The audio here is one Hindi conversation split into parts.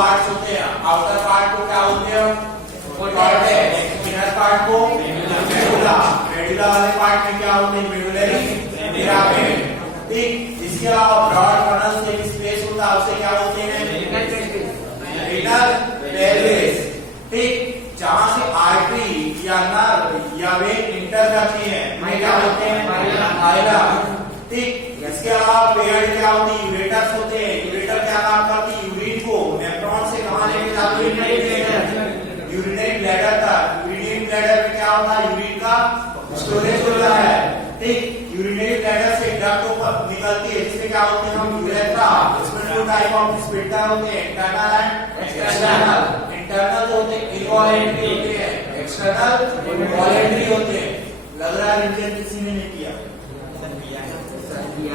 पार्ट्स होते हैं, आउटर पार्ट को क्या बोलते हैं? कॉर्टेक्स, इनर पार्ट को मेडुला, मेडुला वाले पार्ट में क्या होते हैं? Medullary pyramid. ठीक, इसके अलावा ब्रॉड कॉर्नर से एक स्पेस होता है, उसे क्या बोलते हैं? Renal pelvis. ठीक, जहां से आर्टरी या नर्व या वेन इंटर करती है उन्हें क्या बोलते हैं? माइला। ठीक, इसके अलावा पेयर्ड क्या होती है? यूरेटर्स होते हैं। यूरेटर क्या काम करती है? यूरिन को नेफ्रॉन से कहां लेके जाती है? यूरिनरी ब्लैडर तक। यूरिनरी ब्लैडर में क्या होता है? यूरिन का स्टोरेज होता है। ठीक, यूरिनरी ब्लैडर से डक्ट निकलती है जिसमें क्या होते हैं? हम यूरेथ्रा। इसमें दो टाइप ऑफ स्पिंटर होते हैं, इंटरनल एंड एक्सटर्नल। इंटरनल जो होते हैं इनवॉलेंट्री होते हैं, एक्सटर्नल इनवॉलेंट्री होते हैं। लग रहा है रिवीजन किसी ने नहीं किया।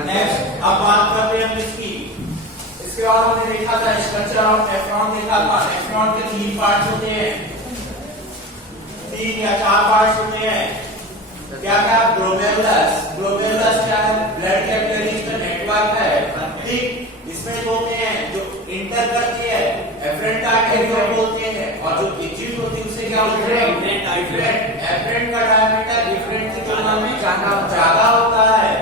नेक्स्ट अब बात करते हैं हम इसकी। इसके बाद हमने देखा था स्ट्रक्चर ऑफ नेफ्रॉन देखा था। नेफ्रॉन के 3 पार्ट्स होते हैं, 3 या 4 पार्ट्स होते हैं। क्या क्या? ग्लोमेरुलस। ग्लोमेरुलस क्या है? ब्लड कैपिलरीज का नेटवर्क है। ठीक, इसमें जो होते हैं जो इंटर करती है एफरेंट आर्टरी बोलते हैं, और जो एग्जिट होती है उसे क्या बोलते हैं? डिफरेंट। एफरेंट का डायमीटर डिफरेंट की तुलना में ज्यादा होता है।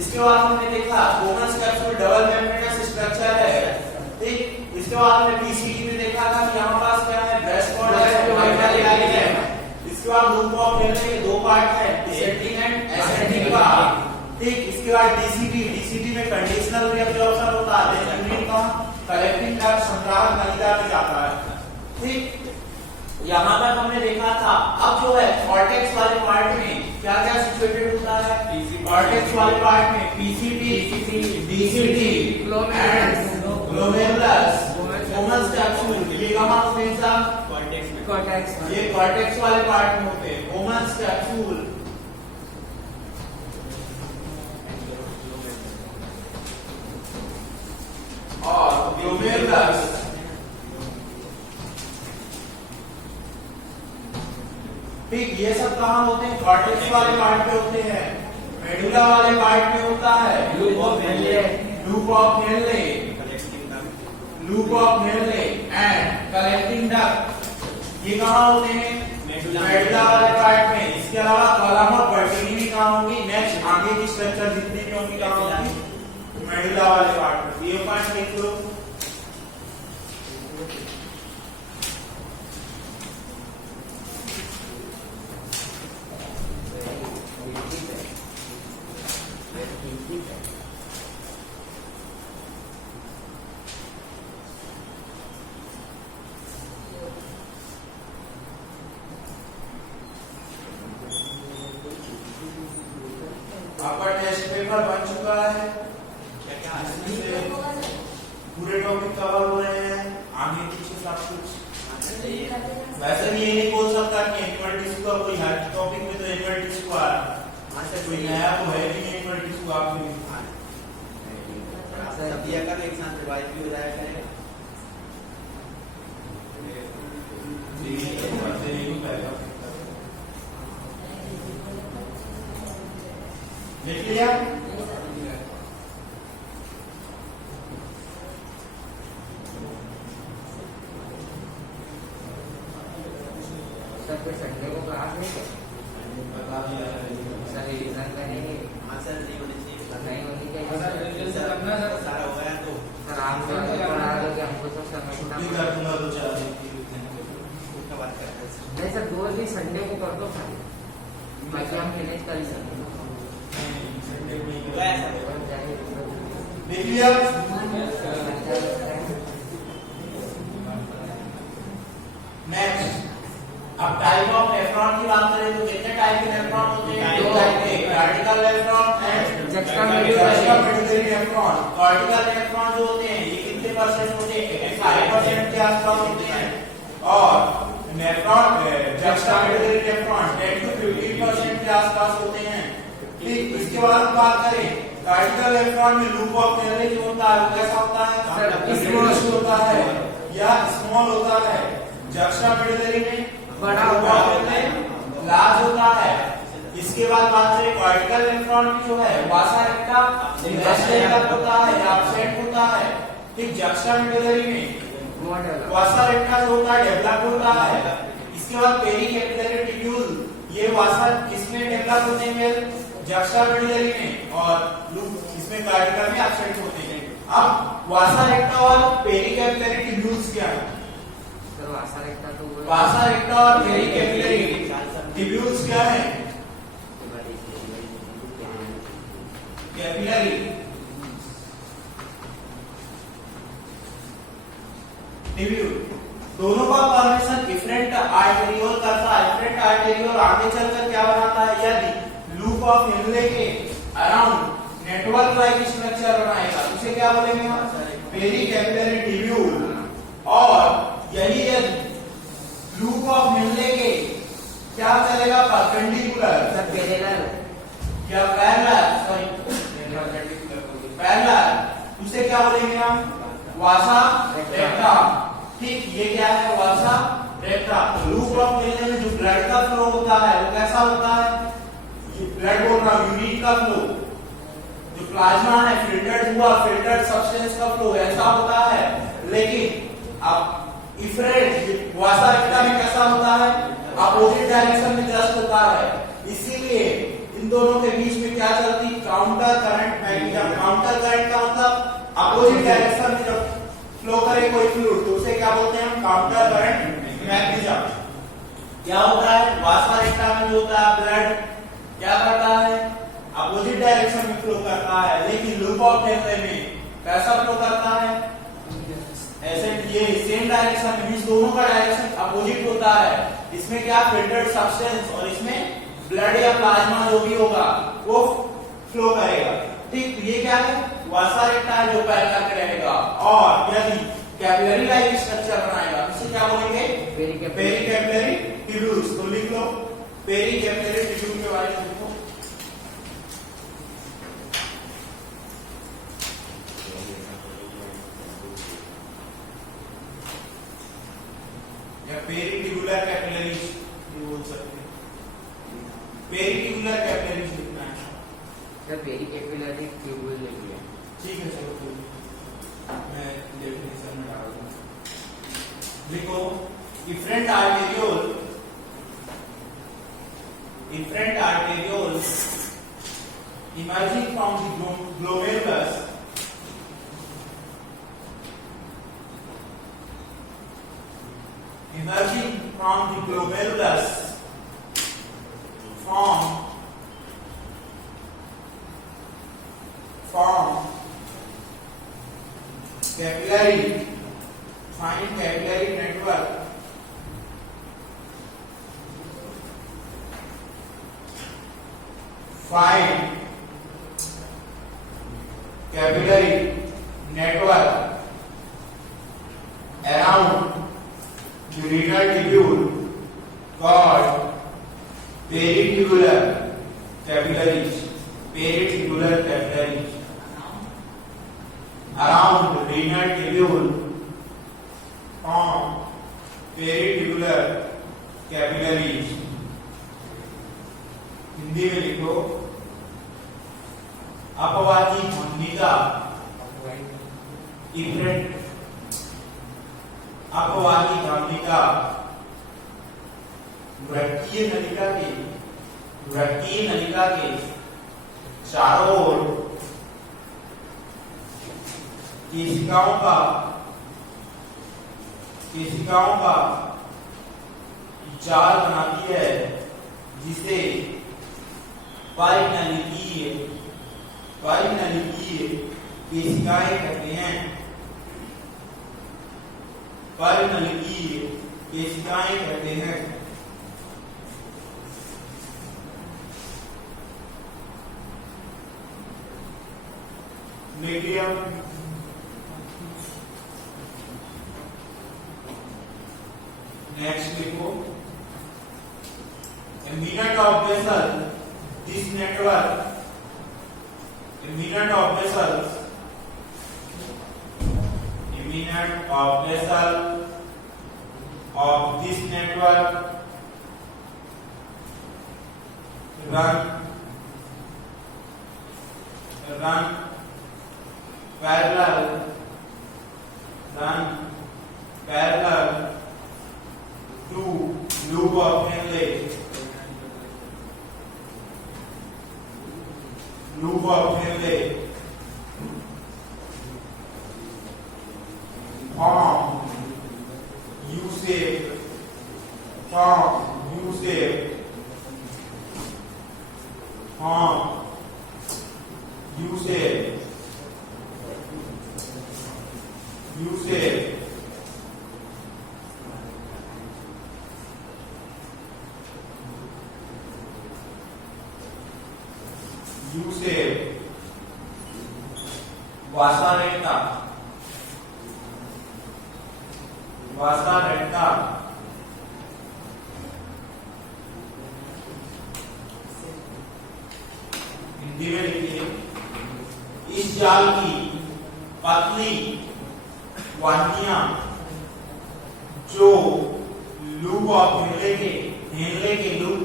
इसके बाद हमने देखा Comus capsule double membranous structure है। ठीक, इसके बाद हमने पीसीटी में देखा था कि यहाँ पास क्या है? ब्रेस्ट कॉर्ड है, वाइटल लाइन है। इसके बाद लूप ऑफ हेलने के 2 पार्ट है, डिसेंडिंग एंड असेंडिंग का। ठीक, इसके बाद डीसीटी। डीसीटी में कंडीशनल रीअब्जॉर्प्शन होता है, यूरिन का कलेक्टिंग डक्ट संग्राहक नलिका में जाता है। ठीक, यहाँ तक हमने देखा था। अब जो है कॉर्टेक्स वाले पार्ट में क्या क्या सिचुएटेड होता है? कॉर्टेक्स वाले पार्ट में PCT, DCT and glomerulus, Comus capsule. ये कहाँ होते हैं साहब? कॉर्टेक्स। ये कॉर्टेक्स वाले पार्ट में होते हैं, कोमस कैप्सूल और ग्लोमेरुलस। ठीक, ये सब कहाँ होते हैं? कॉर्टेक्स वाले पार्ट पे होते हैं। मेडुला वाले पार्ट में होता है loop of Henle, loop of Henle, loop of Henle and collecting duct. ये कहाँ होते हैं? मेडुला वाले पार्ट में। इसके अलावा कॉलम और वर्टिब्री भी कहाँ होंगी? नेक्स्ट आगे की स्ट्रक्चर जितनी भी होंगी कहाँ होंगी? मेडुला वाले पार्ट में। ये पार्ट देख लो। आपका टेस्ट पेपर बन चुका है। पूरे टॉपिक कवर हो रहे हैं, आगे पीछे सब कुछ। वैसे भी ये नहीं बोल सकता कि एनुअल टिश्यू का कोई हर टॉपिक में तो एनुअल टिश्यू आ रहा है, कोई नया तो है भी नहीं एनुअल टिश्यू आपके लिए। सब दिया का एग्जाम रिवाइज भी हो जाएगा। देख लिया? संडे को क्लास नहीं है, बता दिया सर रिवीजन करेंगे। आंसर नहीं होनी चाहिए, नहीं होनी चाहिए सारा हो गया तो सर आप पढ़ा दो कि हमको सब समझना छुट्टी कर दूंगा तो चला उसका बात करते हैं। नहीं सर, 2 दिन संडे को कर दो सर, बाकी हम मैनेज कर ही सकते हैं। देख लिया? नेक्स्ट अब टाइप ऑफ नेफ्रॉन की बात करें तो कितने टाइप के नेफ्रॉन होते हैं? 2 टाइप के, कार्डिकल नेफ्रॉन एंड जस्टामेडुलरी नेफ्रॉन। कार्डिकल नेफ्रॉन जो होते हैं ये कितने परसेंट होते हैं? 85% के आसपास होते हैं, और नेफ्रॉन जस्टामेडुलरी नेफ्रॉन 10 to 15% के आसपास होते हैं। ठीक, इसके बाद बात करें कार्डिकल नेफ्रॉन में लूप ऑफ हेनले जो होता है वो कैसा होता है? स्मॉल होता है या स्मॉल होता है। जस्टामेडुलरी में बड़ा होता है, लार्ज होता है। इसके बाद बात करें कार्डिकल नेफ्रॉन की जो है वासा रेक्टा होता है या एब्सेंट होता है। ठीक, जस्टामेडुलरी में More developed. वासा रेक्टा जो होता है डेवलप होता है। इसके बाद पेरी कैपिलरी ट्यूब्यूल, ये वासा किसमें डेवलप होते हैं? जक्स्टामेडुलरी में, और लूप इसमें कार्डिकल में एब्सेंट होते हैं। अब वासा रेक्टा और पेरी कैपिलरी ट्यूब्यूल्स क्या है? सर वासा रेक्टा तो वो वासा रेक्टा और पेरी कैपिलरी ट्यूब्यूल्स क्या है? कैपिलरी ट्यूब्यूल, दोनों का फॉर्मेशन डिफरेंट आर्टेरियोल करता है। डिफरेंट आर्टेरियोल आगे चलकर क्या बनाता है? यदि लूप ऑफ इनले के अराउंड नेटवर्क लाइक स्ट्रक्चर बनाएगा, उसे क्या बोलेंगे हम? Peri capillary tubule. और यही यदि लूप ऑफ इनले के क्या चलेगा? परपेंडिकुलर, सर पैरेलल क्या पैरेलल, सॉरी पैरेलल, उसे क्या बोलेंगे हम? वासा रेक्टा। ठीक, ये क्या है? वासा रेक्टा। लूप ऑफ इनले में जो ब्लड का फ्लो होता है वो कैसा होता है? ब्लड बोल रहा हूं, यूरिन का फ्लो, जो प्लाज्मा है फिल्टर्ड हुआ, फिल्टर्ड सब्सटेंस का फ्लो ऐसा होता है। लेकिन अब इफ्रेट वासा रेक्टा में कैसा होता है? अपोजिट डायरेक्शन में जस्ट होता है। इसीलिए इन दोनों के बीच में क्या चलती? Counter current magnetism. Counter current का मतलब अपोजिट डायरेक्शन में जब फ्लो करे कोई फ्लूइड तो उसे क्या बोलते हैं हम? Counter current magnetism. क्या होता है? वासा रेक्टा में जो होता है ब्लड क्या करता है? अपोजिट डायरेक्शन में फ्लो करता है। लेकिन लूप ऑफ इनले में कैसा फ्लो करता है? ऐसे ये सेम डायरेक्शन में, मींस दोनों का डायरेक्शन अपोजिट होता है। इसमें क्या? फिल्टर्ड सब्सटेंस, और इसमें ब्लड या प्लाज्मा जो भी होगा वो फ्लो करेगा। ठीक, तो ये क्या है? वासा रेक्टा है जो पैरेलल में रहेगा। और यदि कैपिलरी लाइक स्ट्रक्चर बनाएगा इसे क्या बोलेंगे? Peri capillary tubules. तो लिख लो पेरी कैपिलरी ट्यूब्यूल के बारे में लिखो। या पेरी ट्यूबुलर कैपिलरीज ये बोल सकते हैं। पेरी ट्यूबुलर कैपिलरीज लिखना है। सर पेरी कैपिलरी ट्यूब्यूल लिखिए। ठीक है, चलो कोई नहीं। मैं डेफिनेशन में डाल दूंगा। लिखो different arteriole emerging from the glomerulus form capillary, fine capillary network fine capillary network around the renal tubule called peritubular capillaries. Peritubular capillaries around the renal tubule form peritubular capillaries. Hindi में लिखो अपवादी धमनिका इफ्रेट अपवादी धमनिका वृक्कीय नलिका के चारों ओर केशिकाओं का जाल बनाती है जिसे परिनलिकीय केशिकाएं कहते हैं। परिनलिकीय केशिकाएं कहते हैं। मीडियम नेक्स्ट लिखो a minute of vessel. This network, a minute of vessels, a minute of vessel of this network run parallel parallel to loop of Henle. Loop of Henle form U-shape, form U-shape, form U-shape, U-shape, U-shape, Vasa recta, Vasa recta, Hindi में लिखिए, इस जाल की पतली वाहिनियां जो लूप ऑफ हेनले के लूप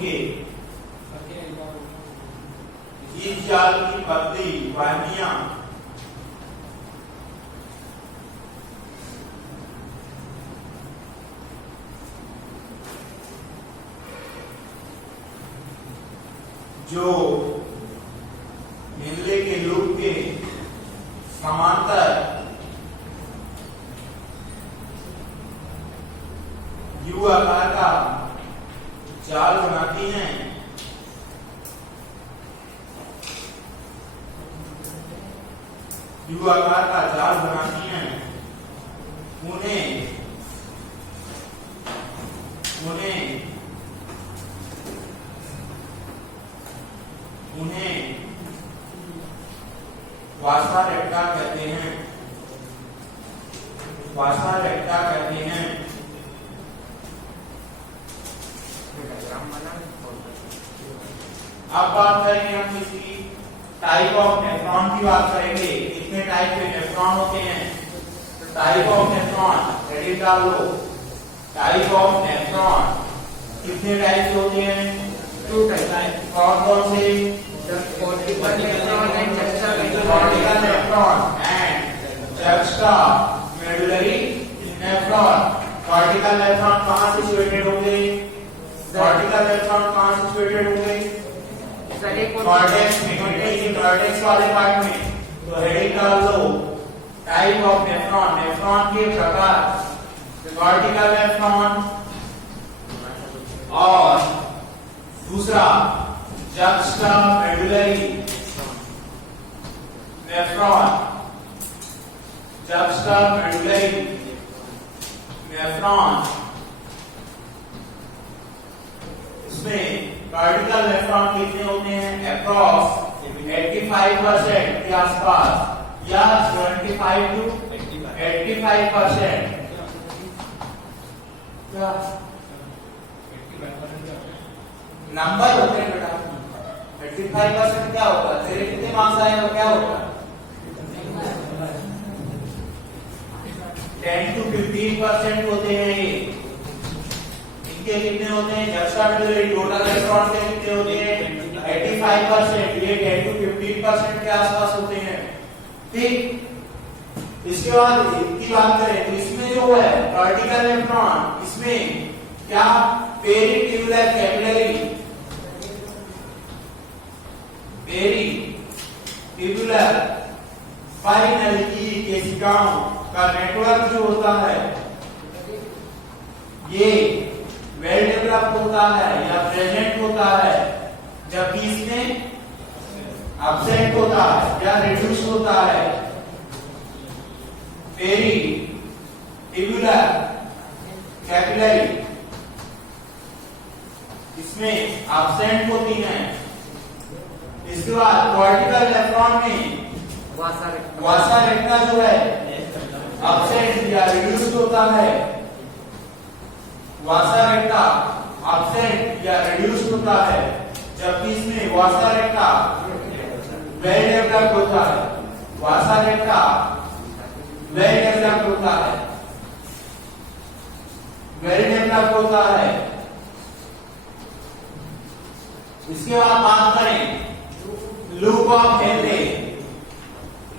के इस जाल की पतली वाहिनियां जो हेनले के लूप के समांतर यू आकार का जाल बनाती हैं, यू आकार का जाल बनाती हैं, उन्हें वासा रेक्टा कहते हैं, वासा रेक्टा कहते हैं। अब बात करेंगे हम किसी टाइप ऑफ नेफ्रॉन की बात करेंगे। कितने टाइप के नेफ्रॉन होते हैं? तो टाइप ऑफ नेफ्रॉन हेडिंग डाल लो। टाइप ऑफ नेफ्रॉन कितने टाइप के होते हैं? 2 टाइप। कौन से? cortical nephron and cortical nephron and juxtamedullary nephron। cortical nephron कहाँ सिचुएटेड होंगे? cortical nephron कहाँ सिचुएटेड होंगे? कॉर्टेक्स में, कॉर्टेक्स वाले पार्ट में। तो हेडिंग डाल दो टाइप ऑफ नेफ्रॉन, नेफ्रॉन के प्रकार, कॉर्टिकल नेफ्रॉन और दूसरा juxtamedullary nephron, juxtamedullary nephron। इसमें कार्डिकल नेफ्रॉन कितने होते हैं? अप्रॉक्स 85% के आसपास या 25 to 85%। क्या नंबर होते हैं बेटा? 85% क्या होगा? तेरे कितने मार्क्स आएगा? क्या होगा? 10 to 15% होते हैं ये। इनके कितने होते हैं? juxtamedullary टोटल नेफ्रॉन के कितने होते हैं? 85%। ये 10 to 15% के आसपास होते हैं। ठीक, इसके बाद इसकी बात करें तो इसमें जो है कार्डिकल नेफ्रॉन, इसमें क्या पेरिट्यूबुलर कैपिलरी, पेरिट्यूबुलर फाइनल की केशिकाओं का नेटवर्क जो होता है ये वेल डेवलप होता है या प्रेजेंट होता है, जबकि इसमें एब्सेंट होता है या रिड्यूस होता है। पेरिट्यूबुलर कैपिलरी इसमें एब्सेंट होती हैं। इसके बाद कॉर्टिकल नेफ्रॉन में वासा रेक्टा जो है एब्सेंट या रिड्यूस्ड होता है। वासा रेक्टा एब्सेंट या रिड्यूस्ड होता है, जबकि इसमें वासा रेक्टा वेल डेवलप्ड होता है। वासा रेक्टा वेल डेवलप्ड होता है, वेल डेवलप्ड होता है। इसके बाद बात करें loop of Henle,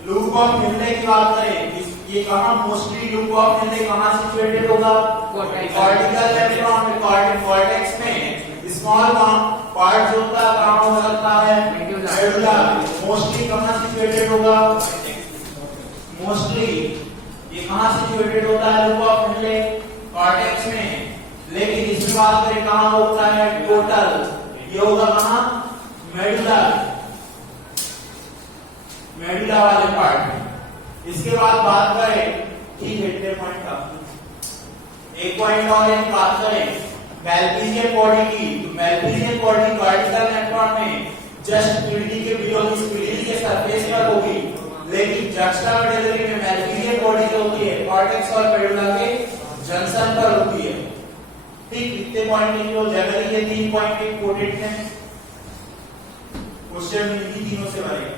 loop of Henle की बात करें ये कहाँ मोस्टली लूप ऑफ मिलते कहाँ सिचुएटेड होगा? कॉर्टिकल नेफ्रॉन में, कॉर्टेक्स में स्मॉल पार्ट जो होता है कहाँ हो सकता है? मेडुला। मोस्टली कहाँ सिचुएटेड होगा? मोस्टली ये कहाँ सिचुएटेड होता है लूप ऑफ मिलते? कॉर्टेक्स में। लेकिन इसमें बात करें कहाँ होता है टोटल, ये होगा कहाँ? मेडुला, मेडुला वाले पार्ट में। इसके बाद बात करें, ठीक है इतने पॉइंट का, एक पॉइंट और एक बात करें मैल्पीजियन बॉडी की। तो मैल्पीजियन बॉडी कॉर्टिकल नेफ्रॉन में जस्ट पीढ़ी के बिलो पीढ़ी के सरफेस पर होगी, लेकिन जक्स्टामेडुलरी में मैल्पीजियन बॉडी जो होती है कॉर्टेक्स और मेडुला के जंक्शन पर होती है। ठीक, इतने पॉइंट लिख लो। जनरली ये 3 पॉइंट इंपोर्टेंट है, क्वेश्चन इन्हीं तीनों से बनेगा।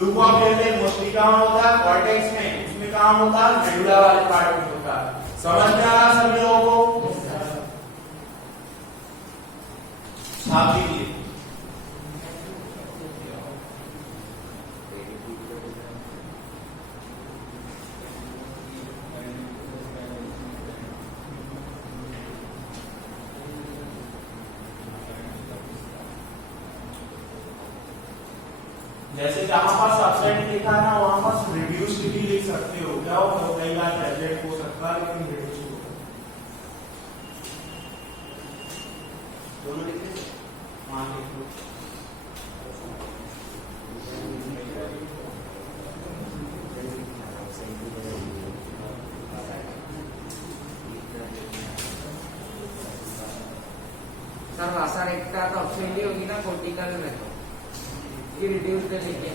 लूप ऑफ मिलते मोस्टली कहाँ होता है? कॉर्टेक्स में। उसमें कहाँ होता है? मेडुला वाले पार्ट में होता है। समझ में आ रहा सभी लोगों को? छाप दीजिए। जैसे जहां पर सबसेट लिखा है ना वहां पर रिड्यूस्ड भी लिख सकते हो। क्या हो, कई बार टैबलेट हो सकता है लेकिन रिड्यूस्ड हो दोनों लिखे हाँ लिख लो। सर भाषा रेखा तो ऑप्शन भी होगी ना कॉर्टिकल में, तो ये रिड्यूस कर लेके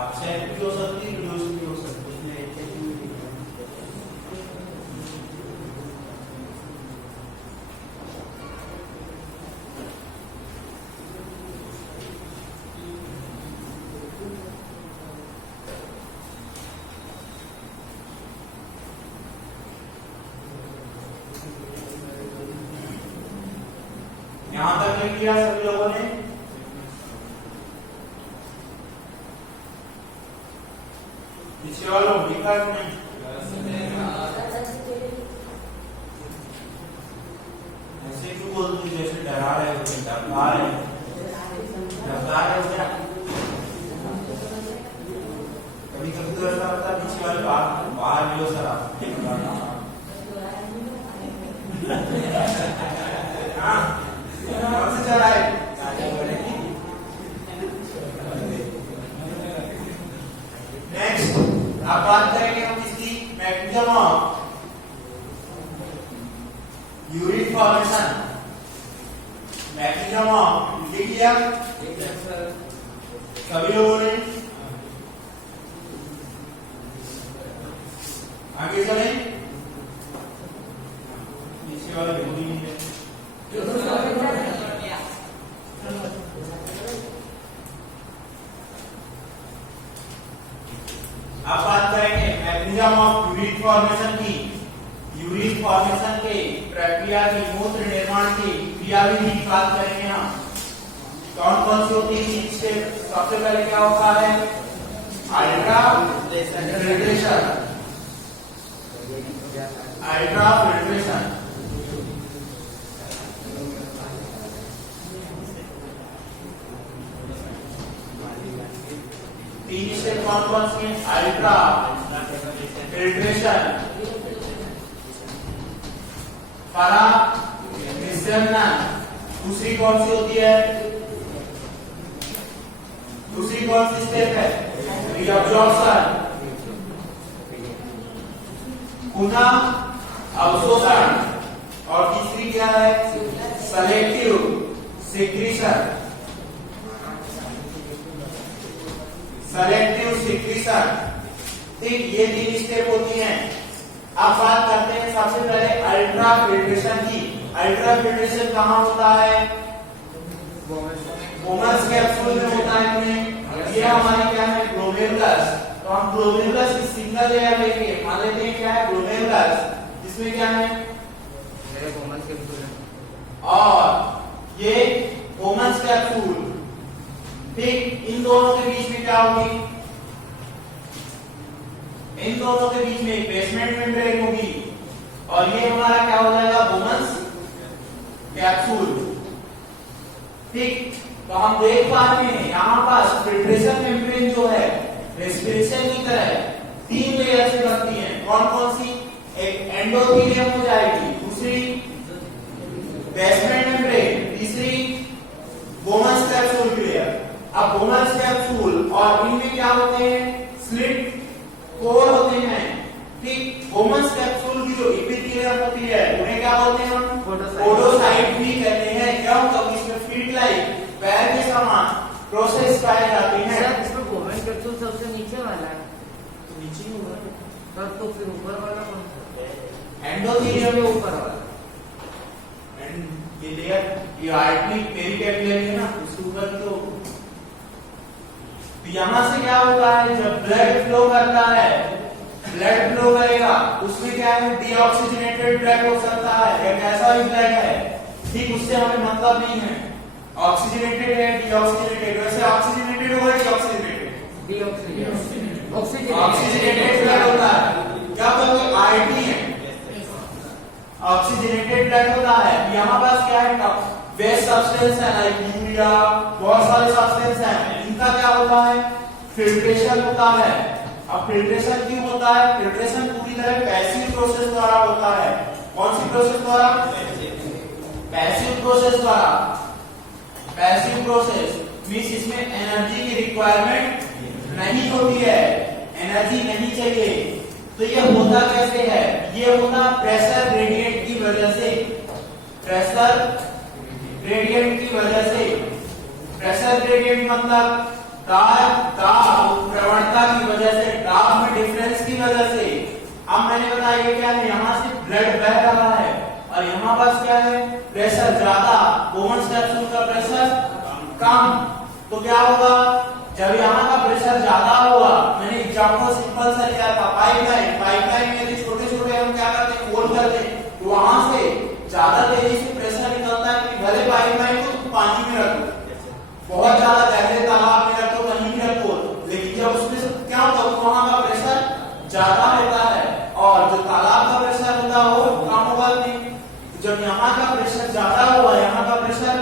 आपसे भी हो सकती है, रिड्यूस भी हो सकती है। यहां तक लिख लिया सभी लोगों ने? पीछे वालों लिखा है नहीं? ऐसे क्यों बोलते हो जैसे डरा रहे हो? डरा रहे हो? डरा रहे हो क्या? कभी कभी तो ऐसा होता है पीछे वाले बाहर भी हो सर आप कौन से चला है? नेक्स्ट अब बात करेंगे हम किसकी? Mechanism of urine formation. Mechanism of लिख लिया सभी लोगों ने? आगे चले, पीछे वाला बिल्कुल नहीं है। अब बात करेंगे मैकेनिज्म ऑफ यूरिन फॉर्मेशन की। यूरिन फॉर्मेशन के प्रक्रिया की, मूत्र निर्माण की क्रियाविधि की बात करेंगे हम। कौन कौन सी होती है? सबसे पहले क्या होता है? Ultra filtration. अल्ट्रा फिल्ट्रेशन तीन स्टेप कौन कौन सी है? अल्ट्रा फिल्ट्रेशन, परामिश्रण। दूसरी कौन सी होती है? दूसरी कौन सी स्टेप है? रीअब्जॉर्प्शन, पुनः अवशोषण। और तीसरी क्या है? Selective secretion. Selective secretion. ठीक, ये 3 स्टेप होती हैं। अब बात करते हैं सबसे पहले अल्ट्रा फिल्ट्रेशन की। अल्ट्रा फिल्ट्रेशन कहाँ होता है? बोमन्स कैप्सूल में होता है। ये हमारी क्या है? ग्लोमेरुलस। तो हम ग्लोमेरुलस की सिंगल लेयर लेंगे। मान लेते हैं क्या है? ग्लोमेरुलस। इसमें क्या है? बोमन्स कैप्सूल है। और ये बोमन्स कैप्सूल। ठीक, इन दोनों के बीच में क्या होगी? इन दोनों के बीच में एक बेसमेंट मेम्ब्रेन होगी और ये हमारा क्या हो जाएगा, बोमन्स कैप्सूल। ठीक, तो हम देख पा रहे हैं यहाँ पास फिल्ट्रेशन मेम्ब्रेन जो है रेस्पिरेशन की तरह 3 लेयर से बनती है। कौन कौन सी, एक एंडोथेलियम हो जाएगी, दूसरी बेसमेंट मेम्ब्रेन, तीसरी बोमन्स कैप्सूल की लेयर। अब बोमन्स कैप्सूल और इनमें क्या होते हैं, स्लिट कोर होते हैं। ठीक, बोमन्स कैप्सूल की जो एपिथेलियम होती है उन्हें क्या बोलते हैं हम, पोडोसाइट भी कहते हैं। क्यों, क्योंकि इसमें फीट लाइक पैर के समान प्रोसेस पाए जाते हैं। सर इसमें बोमन कैप्सूल सबसे नीचे वाला है, तो नीचे ही होगा तब तो फिर ऊपर वाला कौन सा, एंडोथेलियम में में ऊपर वाला। एंड ये लेयर ये आर्टरी पेरिकैपिलरी है ना, उसके ऊपर तो यहां से क्या होता है, जब ब्लड फ्लो करता है, ब्लड फ्लो करेगा उसमें क्या है, डीऑक्सीजनेटेड ब्लड हो सकता है या कैसा भी ब्लड है। ठीक, उससे हमें मतलब नहीं है ऑक्सीजनेटेड है डीऑक्सीजनेटेड, वैसे ऑक्सीजनेटेड होगा डीऑक्सीजनेटेड, ऑक्सीजनेटेड ब्लड होता है। क्या बोलते, आरटी है, ऑक्सीजनेटेड ब्लड होता है। यहाँ पास क्या है, वेस्ट सब्सटेंस है लाइक यूरिया, बहुत सारे सब्सटेंस हैं, इनका क्या होता है, फिल्ट्रेशन होता है। अब फिल्ट्रेशन क्यों होता है, फिल्ट्रेशन पूरी तरह पैसिव प्रोसेस द्वारा होता है। कौन सी प्रोसेस द्वारा, पैसिव प्रोसेस द्वारा। पैसिव प्रोसेस मींस इसमें एनर्जी की रिक्वायरमेंट नहीं होती है, एनर्जी नहीं चाहिए। तो ये होता कैसे है, ये होता प्रेशर ग्रेडियंट की वजह से, प्रेशर ग्रेडियंट की वजह से। प्रेशर ग्रेडियंट मतलब दाब प्रवणता की वजह से, दाब में डिफरेंस की वजह से। अब मैंने बताया ये क्या है, यहाँ से ब्लड बह रहा है और यहाँ पास क्या है, प्रेशर ज्यादा, बोमन्स कैप्सूल का प्रेशर कम। तो क्या होगा, जब यहाँ का प्रेशर ज्यादा होगा, मैंने एग्जाम्पल सिंपल सा लिया था, पाइपलाइन में यदि छोटे छोटे हम क्या करते हैं, होल करते हैं, तो वहां से ज्यादा तेजी से प्रेशर निकलता है। कि भले पाइपलाइन को तुम पानी में रखो, बहुत ज्यादा गहरे तालाब में रखो, कहीं भी रखो, लेकिन जब उसमें से क्या होता है, वहां का प्रेशर ज्यादा होता है और जो तालाब का प्रेशर होता है वो कम होगा। नहीं, जब यहाँ का प्रेशर ज्यादा होगा, यहाँ का प्रेशर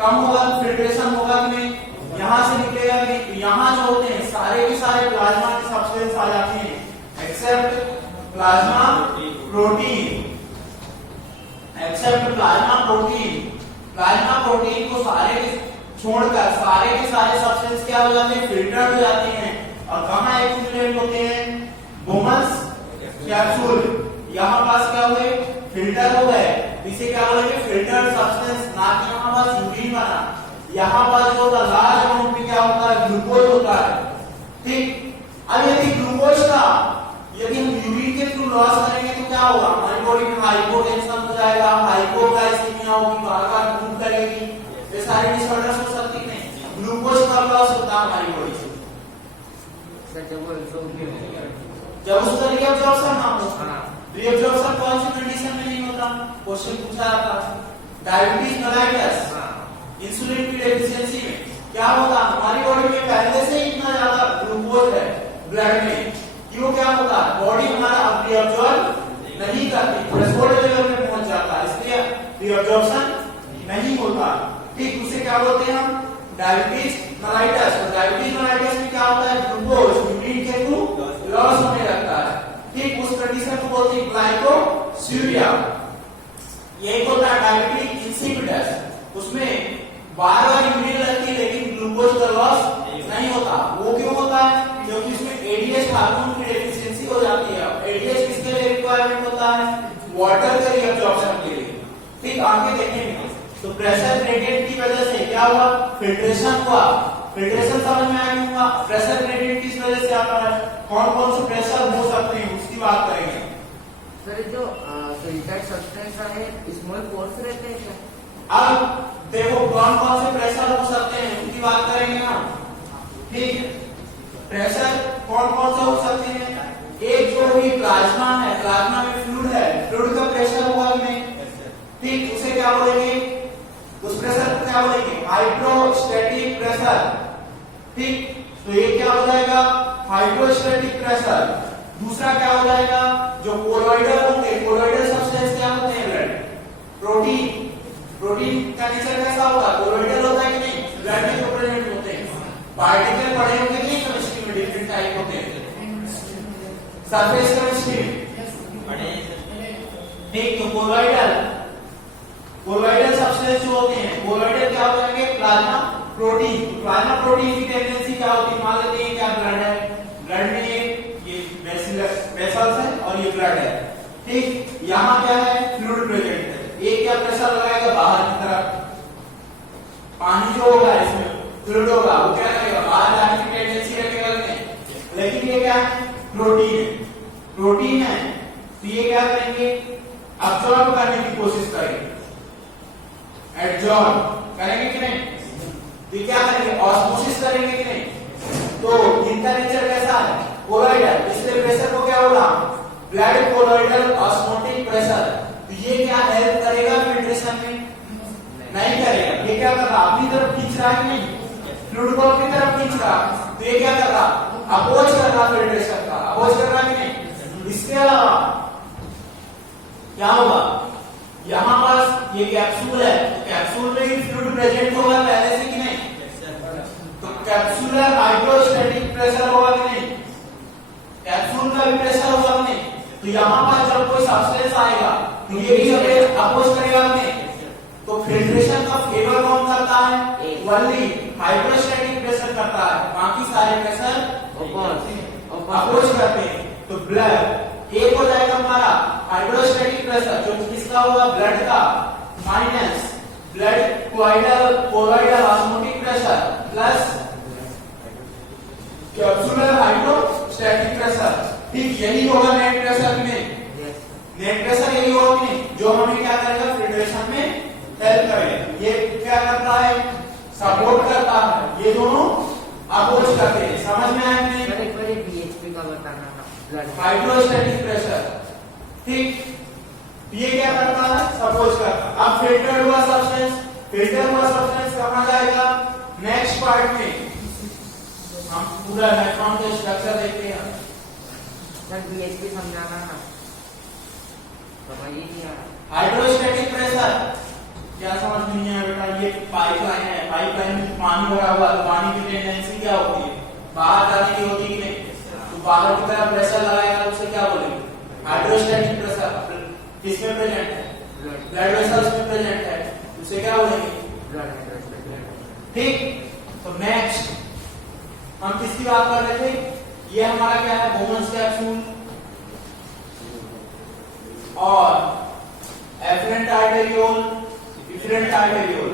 कम होगा, फिल्ट्रेशन होगा कि नहीं, यहाँ से निकलेगा कि नहीं। यहाँ जो होते हैं सारे के सारे प्लाज्मा के सब्सटेंस आ जाते हैं except plasma protein, except plasma protein. Plasma protein को सारे छोड़कर सारे के सारे सब्सटेंस क्या हो जाते हैं, फिल्टर हो जाते हैं और कहाँ एक्यूमुलेट होते हैं, बोमन्स कैप्सूल। यहाँ पास क्या हुए, फिल्टर हो गए, इसे क्या बोलेंगे, फिल्टर सब्सटेंस। ना कि यहाँ पास यूरिन बना, यहाँ पास जो होता लार्ज अमाउंट में क्या होता है, ग्लूकोज होता है। ठीक, अब यदि ग्लूकोज का यदि हम यूरिन के थ्रू लॉस करेंगे तो क्या होगा, हमारी बॉडी में हाइपोटेंशन हो जाएगा, हाइपोग्लाइसीमिया होगी, बार-बार भूख लगेगी, ये सारी डिसऑर्डर्स हो सकती नहीं। ग्लूकोज का लॉस होता है हमारी बॉडी से जब उसका रीअब्जॉर्प्शन ना हो। रीअब्जॉर्प्शन कौन सी कंडीशन में नहीं होता, क्वेश्चन पूछा जाता है। डायबिटीज मेलाइटस, इंसुलिन की डेफिशिएंसी में क्या होता, हमारी बॉडी में पहले से ही इतना ज्यादा ग्लूकोज है ब्लड में, क्यों क्या होता है, बॉडी हमारा रीअब्जॉर्ब नहीं करती, थ्रेशोल्ड लेवल में पहुंच जाता है, इसलिए रीअब्जॉर्प्शन नहीं होता। ठीक, उसे क्या बोलते हैं हम, डायबिटीज मेलाइटस। और डायबिटीज मेलाइटस में क्या होता है, ग्लूकोज यूरिन के थ्रू लॉस होने लगता है। ठीक, उस कंडीशन को बोलते हैं ग्लाइकोस्यूरिया। यही होता है डायबिटिक इंसिपिडस, उसमें बार बार यूरिन लगती है लेकिन ग्लूकोज का लॉस नहीं होता। वो क्यों होता है, क्योंकि उसमें एडीएच हार्मोन की डेफिशिएंसी हो जाती है। एडीएच किसके लिए रिक्वायरमेंट होता है, वाटर के रीअब्जॉर्प्शन के लिए। ठीक, आगे देखेंगे तो प्रेशर ग्रेडियंट की वजह से क्या हुआ, फिल्ट्रेशन हुआ। फिल्ट्रेशन समझ में आएगा, प्रेशर ग्रेडियंट किस वजह से आता है, कौन कौन से प्रेशर हो सकते हैं उसकी बात करेंगे। सर जो फिल्टर्ड सब्सटेंस है स्मॉल पोर्स रहते हैं क्या? अब देखो कौन कौन से प्रेशर हो सकते हैं उनकी बात करेंगे हम। ठीक, प्रेशर कौन कौन से हो सकते हैं, एक जो भी प्लाज्मा है, प्लाज्मा में फ्लूइड है, फ्लूइड का प्रेशर होगा कि नहीं। ठीक, उसे क्या बोलेंगे, उस प्रेशर को क्या बोलेंगे, हाइड्रोस्टैटिक प्रेशर। ठीक, तो ये क्या हो जाएगा, हाइड्रोस्टैटिक प्रेशर। दूसरा क्या हो जाएगा, जो कोलोइडल होंगे, कोलोइडल सब्सटेंस क्या होते हैं ब्लड, प्रोटीन, प्रोटीन का नेचर कैसा होगा, कोलोइडल होता है कि नहीं, ब्लड में जो प्रेजेंट होते हैं, पार्टिकल पड़े होंगे कि नहीं केमिस्ट्री में, डिफरेंट टाइप होते हैं, सरफेस केमिस्ट्री ठीक। तो कोलोइडल, कोलोइडल सब्सटेंस जो होते हैं, कोलोइडल क्या हो जाएंगे, प्लाज्मा प्रोटीन। प्लाज्मा प्रोटीन की टेंडेंसी क्या होती है, मान लेते हैं क्या ब्लड है, ब्लड में ये वेसल्स है और ये ब्लड है, ठीक। यहाँ क्या है, फ्लूइड प्रेजेंट है, एक क्या प्रेशर लगाएगा बाहर की तरफ, पानी जो होगा इसमें फ्लूइड होगा वो क्या करेगा, बाहर जाने की टेंडेंसी रखेगा नहीं, लेकिन ये क्या है, प्रोटीन है, प्रोटीन है, तो ये क्या करेंगे, अब्सॉर्ब करने की कोशिश करेंगे, एब्सॉर्ब करेंगे कि नहीं, तो क्या करेंगे, ऑस्मोसिस करेंगे कि नहीं, तो इनका नेचर कैसा है, कोलोइडल, इसलिए प्रेशर को क्या होगा, ब्लड कोलोइडल ऑस्मोटिक प्रेशर, तो ये क्या हेल्प करेगा फिल्ट्रेशन में, नहीं करेगा, ये क्या कर रहा, अपनी तरफ खींच रहा है कि नहीं, फ्लूइड को अपनी तरफ खींच रहा, तो ये क्या कर रहा, अपोज कर रहा फिल्ट्रेशन का, अपोज कर रहा है कि नहीं। इसके अलावा क्या होगा, यहां पास ये कैप्सूल है, कैप्सूल में भी फ्लूइड प्रेजेंट होगा पहले से कि नहीं, तो कैप्सूलर हाइड्रोस्टैटिक प्रेशर होगा कि नहीं, कैप्सूल का भी प्रेशर होगा कि नहीं, तो यहां पास जब कोई सब्सटेंस आएगा तो ये भी जब अपोज करेगा कि नहीं, तो फिल्ट्रेशन का फेवर कौन करता है, ओनली हाइड्रोस्टैटिक प्रेशर करता है, बाकी सारे प्रेशर अपोज करते हैं। तो ब्लड एक हो जाएगा हमारा हाइड्रोस्टैटिक प्रेशर जो किसका होगा, ब्लड का, minus blood colloidal osmotic pressure plus capsular hydrostatic pressure, ठीक। यही होगा नेट प्रेशर में, नेट प्रेशर यही होगा कि नहीं, जो हमें क्या करेगा, फिल्ट्रेशन में हेल्प करेगा। ये क्या करता है, सपोर्ट करता है, ये दोनों अपोज करते हैं, समझ में आया नहीं, बीएचपी का बताना था, हाइड्रोस्टैटिक प्रेशर, ठीक। ये क्या करता है, सपोज करता है। अब फिल्टर हुआ सब्सटेंस, फिल्टर हुआ सब्सटेंस कहाँ जाएगा, नेक्स्ट पार्ट में हम पूरा इलेक्ट्रॉन का स्ट्रक्चर देखते हैं, सर बीएचपी समझाना ना, समझ ही नहीं आ रहा, हाइड्रोस्टैटिक प्रेशर क्या समझ नहीं आया बेटा, ये पाइपलाइन है, पाइपलाइन में पानी भरा हुआ है, पानी की टेंडेंसी क्या होती है, बाहर जाने की होती है कि नहीं, तो बाहर की तरफ प्रेशर लगाएगा तो उसे क्या बोलेंगे, हाइड्रोस्टैटिक प्रेशर, किसमें प्रेजेंट है, ब्लड वेसल्स में प्रेजेंट है, उसे क्या बोलेंगे, ठीक। तो नेक्स्ट हम किसकी बात कर रहे थे, ये हमारा क्या है, बोमन्स कैप्सूल और एफरेंट आर्टेरियोल, इफरेंट आर्टेरियोल।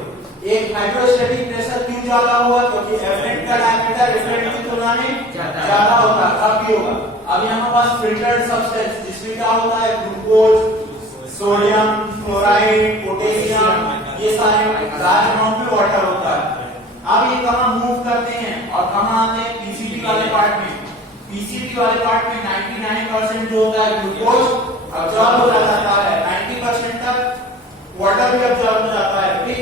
एक हाइड्रोस्टैटिक प्रेशर क्यों ज्यादा हुआ, क्योंकि एफरेंट का डायमीटर इफरेंट की तुलना में ज्यादा होता है, तब भी होगा। अब यहाँ पास फिल्टर्ड सब्सटेंस जिसमें क्या होता है, ग्लूकोज, सोडियम, क्लोराइड, पोटेशियम, ये सारे लार्ज अमाउंट में वाटर होता है। अब ये कहाँ मूव करते हैं और कहाँ आते हैं, पीसीटी वाले पार्ट में। पीसीटी वाले पार्ट में 99% जो होता है ग्लूकोज अब्सॉर्ब हो जाता है, 90% तक वाटर भी अब्सॉर्ब हो जाता है, ठीक।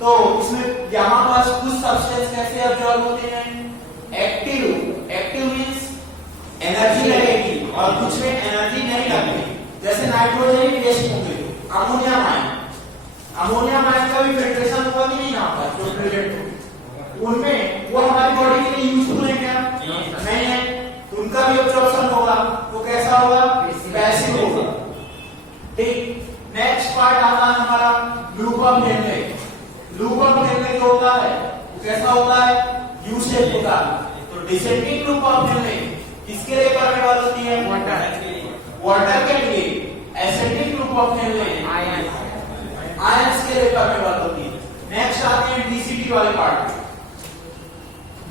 तो इसमें यहाँ पास कुछ सब्सटेंस कैसे अब्सॉर्ब होते हैं, एक्टिव, एक्टिव मींस एनर्जी लगेगी और कुछ में एनर्जी नहीं लगती, जैसे नाइट्रोजन वेस्ट होंगे, अमोनिया माइन, अमोनिया माइन का भी फिल्ट्रेशन हुआ कि नहीं यहाँ पर, जो प्रेजेंट हो उनमें वो हमारी बॉडी के लिए यूजफुल है क्या, नहीं है, उनका भी अब्सॉर्प्शन होगा, तो कैसा होगा, पैसिव होगा, ठीक। नेक्स्ट पार्ट आता है हमारा loop of Henle. Loop of Henle जो होता है वो कैसा होता है, यू शेप होता है। तो डिसेंडिंग लूप ऑफ हेनले किसके लिए परमेबल होती है, वाटर के लिए। Acidic loop of Henle ions के लिए परमेबल होती है। नेक्स्ट आते हैं डीसीटी वाले पार्ट में।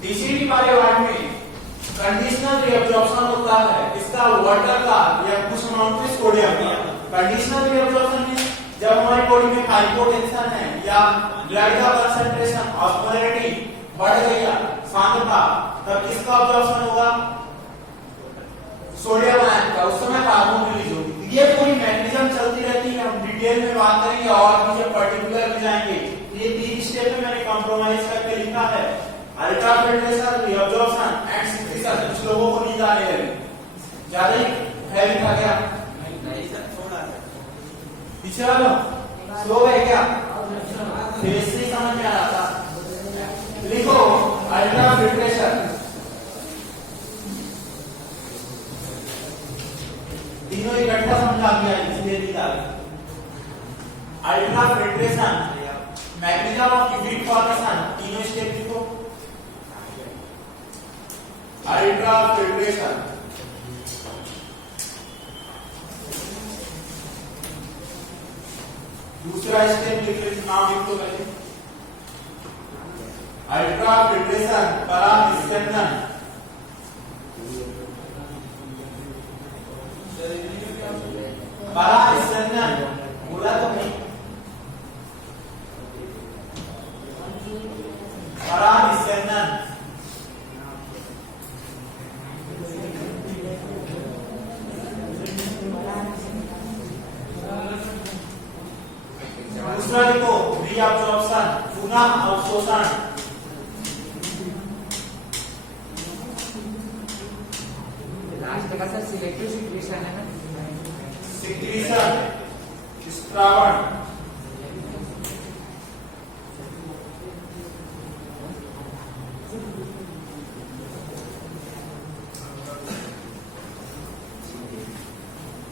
डीसीटी वाले पार्ट में कंडीशनल रीअब्जॉर्प्शन होता है, इसका वाटर का या कुछ अमाउंट में सोडियम का। कंडीशनल रीअब्जॉर्प्शन में जब हमारी बॉडी में हाइपोटेंशन है या ब्लड का कंसंट्रेशन, ऑस्मोलैरिटी बढ़ गई, सांद्रता, तब किसका अब्जॉर्प्शन होगा, सोडियम आयन का, उस समय कार्बन रिलीज होगी। ये पूरी मैकेनिज्म चलती रहती है, हम डिटेल में बात करेंगे और भी जब पर्टिकुलर में जाएंगे। ये 3 स्टेप में मैंने कंप्रोमाइज करके लिखा है, ultra filtration, reabsorption and synthesis. कुछ लोगों को नींद आने लगी, ज्यादा ही हैवी था क्या? नहीं सर, थोड़ा सा। पीछे वालों स्लो है क्या? फेस नहीं समझ में आ रहा था। लिखो अल्ट्रा फिल्ट्रेशन, तीनों इकट्ठा समझा दिया इसलिए निकाल। Ultra filtration, mechanism of heat formation, तीनों स्टेप लिखो। अल्ट्रा फिल्ट्रेशन, दूसरा स्टेप लिख लो, नाम लिख दो पहले। अल्ट्रा फिल्ट्रेशन परानिस्यंदन, परानिस्यंदन बोला तो नहीं, परानिस्यंदन। दूसरा लिखो रीअब्जॉर्प्शन, पुनः अवशोषण। लास्ट का सर सिलेक्टिव सिक्रीशन है ना, सिक्रीशन, स्त्रावण।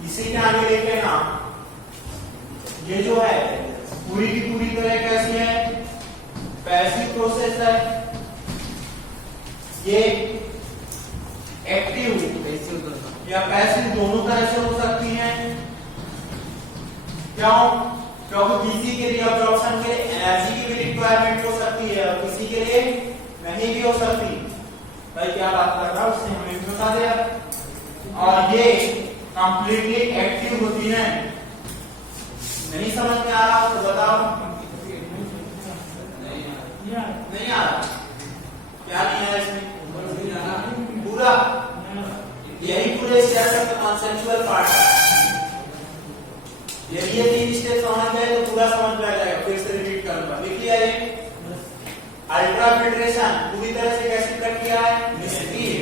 इसी के आगे देख लेना, ये जो है पूरी की पूरी तरह कैसी है? पैसिव प्रोसेस है। ये एक्टिव या पैसिव दोनों तरह से हो सकती है। क्यों? क्योंकि किसी के लिए अब्जॉर्प्शन के एनर्जी की भी रिक्वायरमेंट हो सकती है और किसी के लिए नहीं भी हो सकती। भाई क्या बात कर रहा है उससे हमें भी बता दिया। और ये कंप्लीटली एक्टिव होती है। नहीं समझ में आ रहा तो बताओ। नहीं आ रहा? क्या नहीं है इसमें? पूरा यही पूरे चैप्टर का कॉन्सेप्चुअल पार्ट है। यदि ये 3 स्टेप समझ गए तो पूरा समझ में आ जाएगा। फिर से रिपीट करूंगा, लिख लिया ये। अल्ट्रा फिल्ट्रेशन पूरी तरह से कैसी प्रक्रिया है? निष्क्रिय।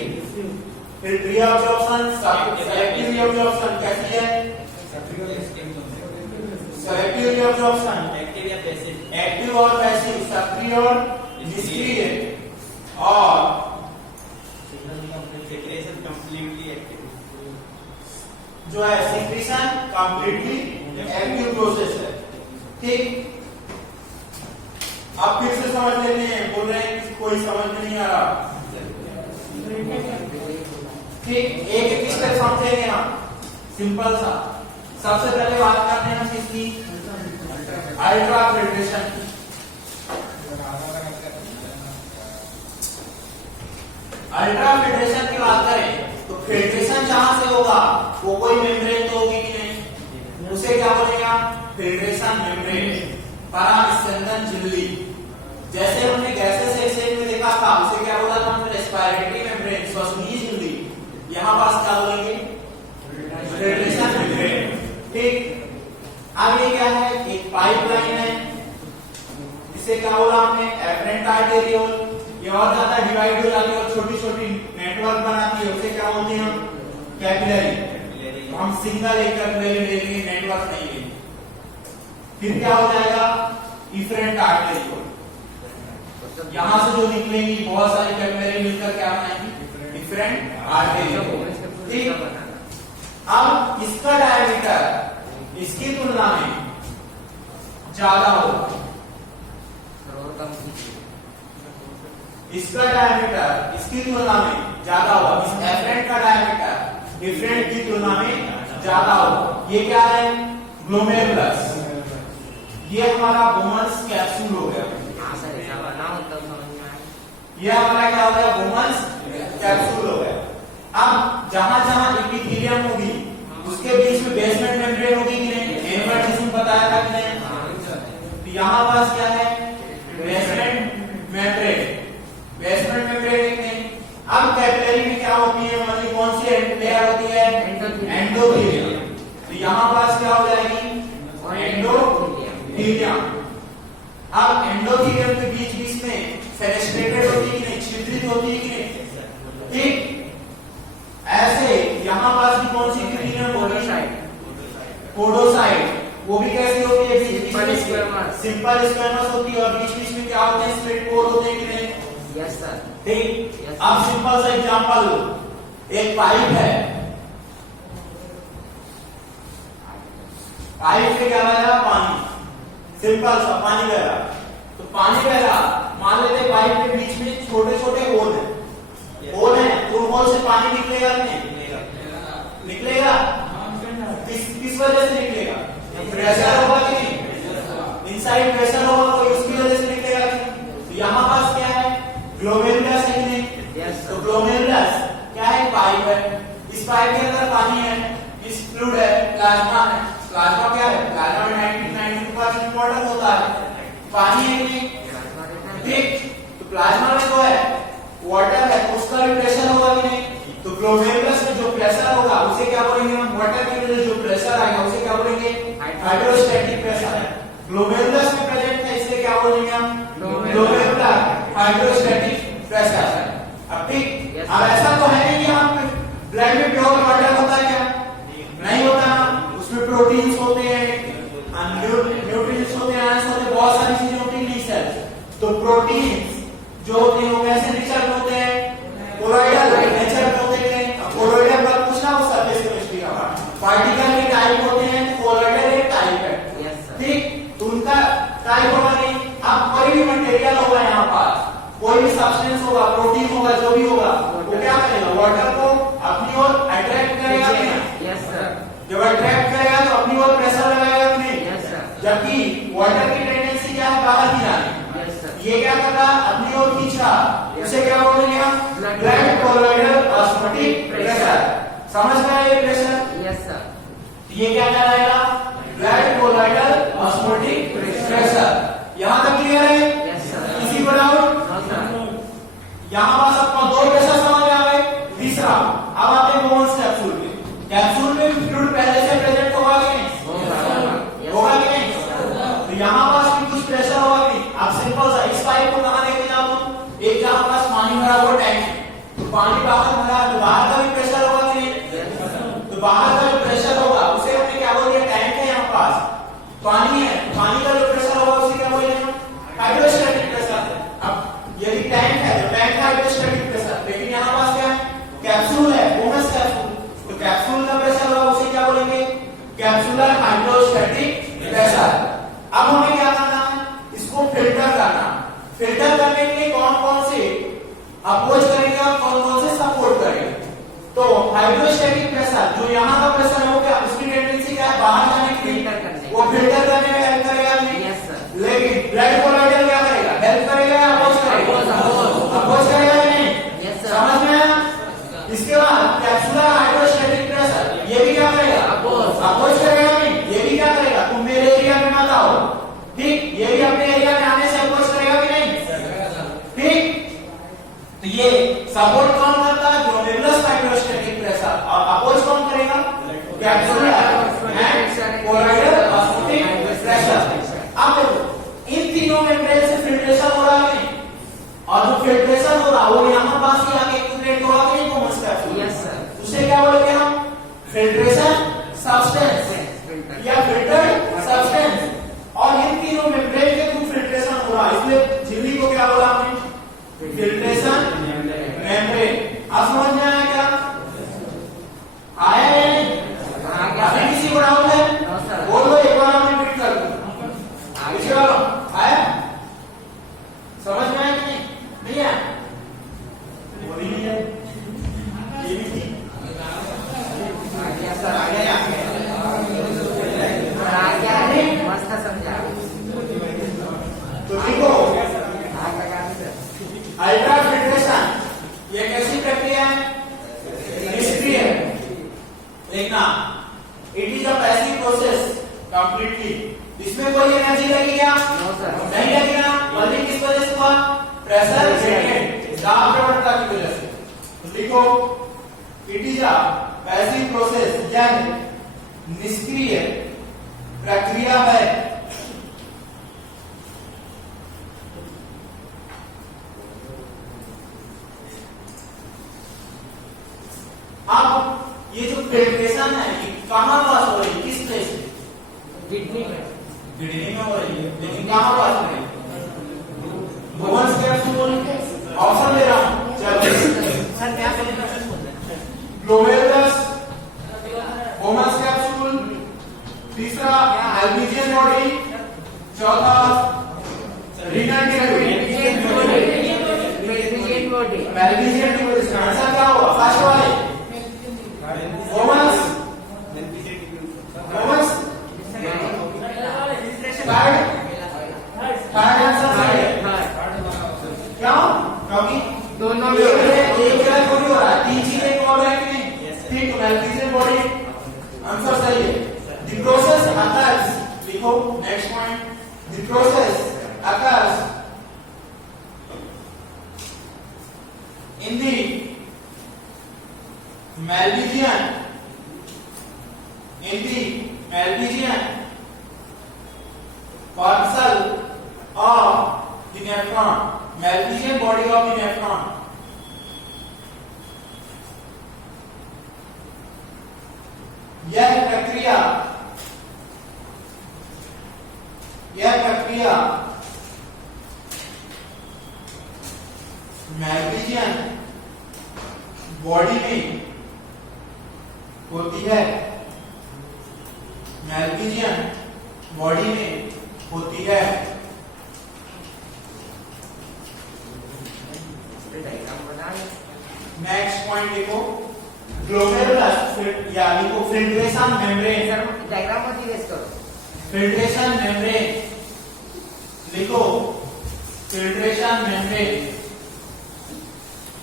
फिर रीअब्जॉर्प्शन, सेलेक्टिव रीअब्जॉर्प्शन कैसी है? सेलेक्टिव रीअब्जॉर्प्शन, एक्टिव या पैसिव? एक्टिव और पैसिव, सक्रिय और निष्क्रिय। और सिक्रेशन कंप्लीटली एक्टिव, जो है सिक्रीशन कंप्लीटली एक्टिव प्रोसेस है। ठीक, अब फिर से समझ लेते हैं। बोल रहे हैं कि कोई समझ में नहीं आ रहा। ठीक, एक एक स्टेप समझेंगे ना, सिंपल सा। सबसे पहले बात करते हैं हम किसकी? अल्ट्रा फिल्ट्रेशन की। अल्ट्रा फिल्ट्रेशन की बात करें तो फिल्ट्रेशन जहां से होगा वो कोई मेम्ब्रेन तो होगी कि नहीं, उसे क्या बोलेगा? फिल्ट्रेशन मेम्ब्रेन, परानिस्यंदन झिल्ली। जैसे हमने गैसेस एक्सचेंज में देखा था, उसे क्या बोला था हमने? रेस्पिरेटरी मेम्ब्रेन, श्वसनीय झिल्ली। यहाँ पास क्या बोलेंगे? Filtration membrane. ठीक, अब ये क्या है? एक पाइपलाइन है। इसे क्या बोला हमने? Efferent arteriole. ये और ज्यादा डिवाइड हो जाती है और छोटी छोटी नेटवर्क बनाती है, उसे क्या बोलते हैं हम? कैपिलरी। तो हम सिंगल एक कैपिलरी लेंगे, नेटवर्क नहीं लेंगे। फिर क्या हो जाएगा? Efferent arteriole. यहां से जो निकलेंगी बहुत सारी कैपिलरी मिलकर क्या बनाएंगी? Efferent arteriole. ठीक, अब इसका डायमीटर इसकी तुलना में ज्यादा होगा। इसका डायमीटर इसकी तुलना में ज्यादा होगा। इस एफरेंट का डायमीटर डिफरेंट की तुलना में ज्यादा होगा। ये क्या है? ग्लोमेरुलस। ये हमारा बोमन्स कैप्सूल हो गया। ये हमारा क्या हो गया? बोमन्स कैप्सूल हो गया। अब जहां जहां एपिथेलियम होगी उसके बीच में बेसमेंट मेम्ब्रेन होगी कि नहीं? एनिमल टिश्यू बताया था कि नहीं? तो यहां पास क्या है? Basement membrane. बेसमेंट मेम्ब्रेन एक नहीं। अब कैपिलरी में क्या होती है? मतलब कौन सी लेयर होती है? एंडोथेलियम। तो यहाँ पास क्या हो जाएगी? एंडोथेलियम। अब एंडोथेलियम के बीच बीच में फेनेस्ट्रेटेड होती है कि नहीं? छिद्रित होती है कि नहीं? ठीक, ऐसे यहाँ पास पोडोसाइट, वो भी कैसी होती है? Simple squamous। सिंपल स्क्वेमस होती है और बीच बीच में क्या होते हैं? स्प्लिट पोर होते हैं कि नहीं? Yes sir. ठीक। Yes, अब सिंपल सा एग्जांपल, एक पाइप है, पाइप से क्या बह रहा? पानी, सिंपल सा पानी बह रहा। तो पानी बह रहा, मान लेते हैं पाइप के बीच में छोटे छोटे होल है, होल है, तो होल से पानी निकलेगा कि नहीं? निकलेगा। किस वजह से निकलेगा? प्रेशर होगा कि नहीं? इनसाइड प्रेशर होगा तो इसकी वजह से निकलेगा कि नहीं? तो यहाँ पास क्या है? ग्लोमेरुलस है कि नहीं? यस तो सर। ग्लोमेरुलस क्या है? पाइप है, इस पाइप के अंदर पानी है, इस फ्लूइड है, प्लाज्मा है। प्लाज्मा क्या है? प्लाज्मा में 92% वाटर होता है, पानी है कि नहीं? ठीक। तो प्लाज्मा में जो है वाटर है, उसका भी प्रेशर होगा कि नहीं? तो ग्लोमेरुलस में जो प्रेशर होगा उसे क्या बोलेंगे हम? वाटर की वजह से जो प्रेशर आएगा उसे क्या बोलेंगे? Hydrostatic pressure. ग्लोमेरुलस में प्रेजेंट है इसलिए क्या बोलेंगे हम? Glomerular hydrostatic pressure. अब ठीक, अब ऐसा तो है नहीं कि हम ब्लड में प्योर वाटर होता है क्या? नहीं होता ना, उसमें प्रोटीन्स होते हैं, न्यूट्रिएंट्स होते हैं, आयंस होते हैं, बहुत सारी चीजें होती हैं सेल्स। तो प्रोटीन्स जो होते हैं वो कैसे नेचर में होते हैं? कोलॉइडल नेचर में होते हैं। कोलॉइडल का पूछना वो सरफेस केमिस्ट्री का पार्टिकल के टाइप होते हैं, कोलॉइडल एक टाइप है। Yes sir. ठीक, तो उनका टाइप होगा नहीं। अब कोई भी मटेरियल होगा यहाँ पास, कोई भी सब्सटेंस होगा, प्रोटीन होगा, जो भी होगा, वो क्या करेगा? वाटर को अपनी ओर अट्रैक्ट करेगा कि नहीं? Yes sir. जब अट्रैक्ट करेगा तो अपनी ओर प्रेशर लगाएगा कि नहीं? Yes sir. जबकि वाटर की टेंडेंसी क्या है? बाहर गिराने। Yes sir. ये क्या कर रहा? अपनी ओर खींच रहा, उसे क्या बोलेंगे हम? Blood colloidal osmotic pressure. समझ में आया ये प्रेशर? Yes sir. ये क्या कहलाएगा? Blood colloidal osmotic pressure. यहां तक क्लियर है? Yes sir. किसी को डाउट? No sir. यहां पास आपको दो प्रेशर समझ में आ गए। तीसरा, अब आते हैं बोन्स कैप्सूल में। कैप्सूल में फ्लूइड पहले से प्रेजेंट होगा कि नहीं? होगा कि नहीं? तो यहाँ पास भी कुछ प्रेशर होगा कि नहीं? आप सिंपल सा इस पाइप को कहां लेके जाओ तुम? एक जहां पास पानी भरा हुआ टैंक है, तो पानी बाहर भरा है, तो बाहर का भी प्रेशर होगा कि नहीं? तो बाहर का जो प्रेशर होगा उसे हमने क्या बोल दिया? टैंक है, यहाँ पास पानी है, पानी का जो प्रेशर होगा उसे क्या बोलेंगे हम? Hydrostatic pressure. अब यदि टैंक है तो टैंक हाइड्रोस्टैटिक प्रेशर, लेकिन यहाँ पास क्या है? कैप्सूल है, बोनस कैप्सूल, तो कैप्सूल का प्रेशर होगा उसे क्या बोलेंगे? Capsular hydrostatic pressure. अब हमें क्या करना है? इसको फिल्टर करना। फिल्टर करने के लिए कौन कौन से अपोज करेंगे और कौन कौन से सपोर्ट करेंगे? तो हाइड्रोस्टैटिक प्रेशर जो यहाँ का प्रेशर है वो क्या? उसकी टेंडेंसी क्या है? बाहर जाने की। फिल्टर करने। वो फिल्टर करने में हेल्प करेगा नहीं? Yes sir. लेकिन ब्लड कोलॉइडल क्या करेगा? हेल्प करेगा या अपोज करेगा? अपोज करेगा कि नहीं? Yes sir. समझ में आया? इसके बाद कैप्सुलर हाइड्रोस्टैटिक प्रेशर ये भी क्या करेगा? अपोज करेगा नहीं? ये भी क्या करेगा? तुम मेरे एरिया में मत आओ, ठीक? ये भी अपने एरिया में आने से अपोज करेगा कि नहीं? ठीक, तो ये सपोर्ट कौन करता है? Glomerulus hydrostatic pressure. और अपोज कौन करेगा? Capsular and colloidal osmotic pressure. अब देखो इन तीनों मेम्ब्रेन से फिल्ट्रेशन हो रहा है नहीं? और जो फिल्ट्रेशन हो रहा वो यहाँ पास ही आके एक्यूमुलेट होगा कि नहीं? Bonus capsule. Yes sir. उसे क्या बोलेंगे हम? फिल्ट्रेशन सब्सटेंस या फिल्टर्ड सब्सटेंस। और इन तीनों मेम्ब्रेन के थ्रू फिल्ट्रेशन हो रहा है, इसलिए झिल्ली को क्या बोला हमने? Filtration membrane. अब समझ में आया क्या? आया या नहीं? अभी किसी को डाउट है? बोलो एक बार हम रिपीट कर दूं। किसी को आया? समझ में आया कि नहीं? नहीं आया? वो भी नहीं है, ये भी ठीक। सर आ गया मस्त समझा। तो देखो अल्ट्रा फिल्ट्रेशन ये कैसी प्रक्रिया है? निष्क्रिय। देखना, it is a passive process completely. इसमें कोई एनर्जी लगी क्या? नहीं लगी ना। बल्कि किस वजह से हुआ? प्रेशर ग्रेडियंट, दाब प्रवणता की वजह से। तो लिखो it is a passive process, यानी निष्क्रिय प्रक्रिया है। अब ये जो फिल्ट्रेशन है ये कहां पास हो रही है? किस प्लेस में? किडनी में हो रही है, लेकिन कहाँ हो रहा है? बोमन्स कैप्सूल ऑप्शन दे रहा हूँ, चलो सर क्या बोलेगा? ग्लोमेरुलस, बोमन्स कैप्सूल, तीसरा मेलविजियन बॉडी, चौथा रीनल मेलविजियन बॉडी। मेलविजियन बॉडी। इसका आंसर क्या होगा? फर्स्ट वाले बोमन्स, बोमन्स थर्ड आंसर सही है। क्यों? क्योंकि दोनों में एक जगह थोड़ी हो रहा है, तीन चीजें हो रहा है कि नहीं? ठीक, मेलविजियन बॉडी आंसर सही है। The process occurs, लिखो next point, the process occurs in the Malpighian, corpuscle of the nephron, Malpighian body of the nephron. यह प्रक्रिया मेलविजियन बॉडी में होती है, मेलविजियन बॉडी में होती है। नेक्स्ट पॉइंट देखो, ग्लोमेरुलस या लिखो फिल्ट्रेशन मेम्ब्रेन, डायग्राम मत इरेज करो। फिल्ट्रेशन मेम्ब्रेन लिखो, फिल्ट्रेशन मेम्ब्रेन,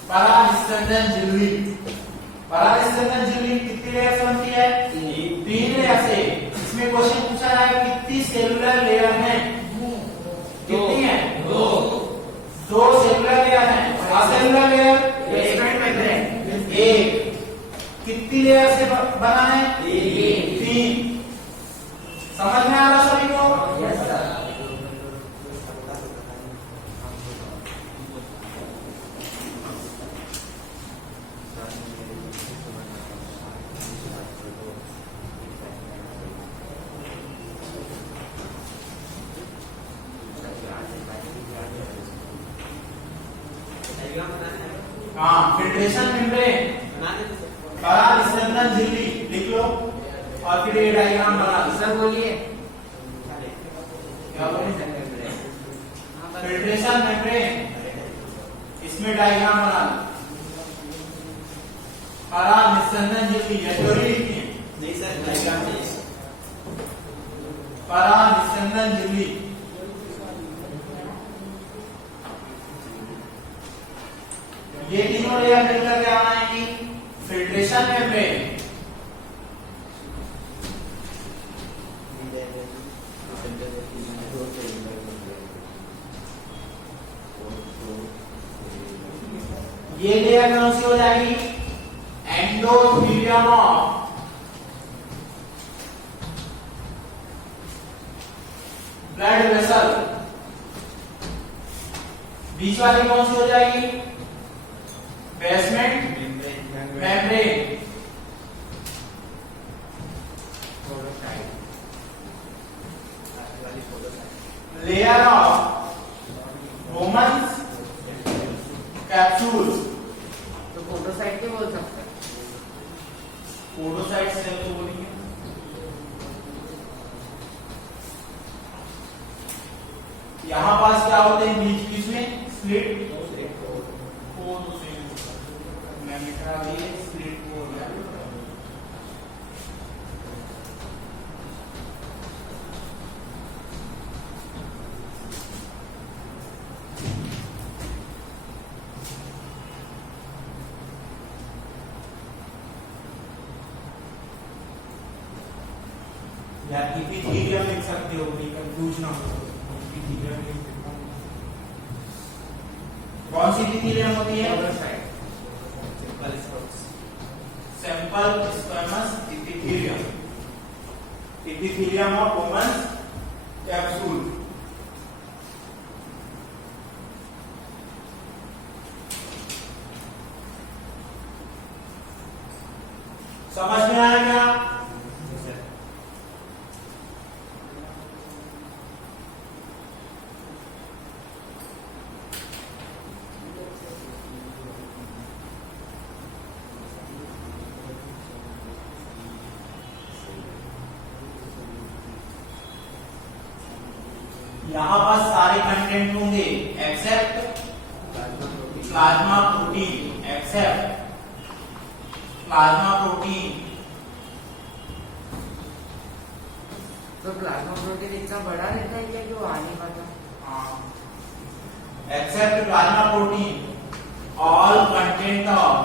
परानिस्संदन झिल्ली, परानिस्संदन झिल्ली कितनी लेयर से बनती है? 3 लेयर से। इसमें क्वेश्चन पूछा है कितनी सेलुलर लेयर है? कितनी है? 2 सेलुलर लेयर है। असेलुलर लेयर बेसमेंट मेम्ब्रेन 1। कितनी लेयर से बना है? 3। समझ में आ रहा सभी को? Yes sir. हाँ, फिल्ट्रेशन मेम्ब्रेन, परानिस्संदन झिल्ली लिख लो और फिर ये डायग्राम बना लो। सर बोलिए। क्या बोले? फिल्ट्रेशन मेम्ब्रेन, इसमें डायग्राम बना लो। परानिस्संदन झिल्ली है, थ्योरी लिखनी है। नहीं सर, डायग्राम नहीं। परानिस्संदन झिल्ली, ये तीनों लेयर मिलकर क्या बनाएंगी? Filtration membrane. ये लेयर कौन सी हो जाएगी? Endothelium of blood vessel. बीच वाली कौन सी हो जाएगी? Basement membrane. Layer of Bowman's capsule. तो फोटोसाइट के बोल सकते हैं। पोडोसाइट सेल तो बोलेंगे। यहां पास क्या होते हैं? बीच में स्लिट, स्लिट हो गया। या इपिथेलियम लिख सकते हो, कंफ्यूज ना हो। इपिथेलियम कौन सी इपिथेलियम होती है? Simple squamous epithelium, epithelium of Bowman's capsule. समझ में आया क्या? यहाँ पर सारे कंटेंट होंगे except plasma protein, except plasma protein. तो प्लाज्मा प्रोटीन इतना बड़ा रहता है क्या कि वो आने वाला? Except plasma protein all content of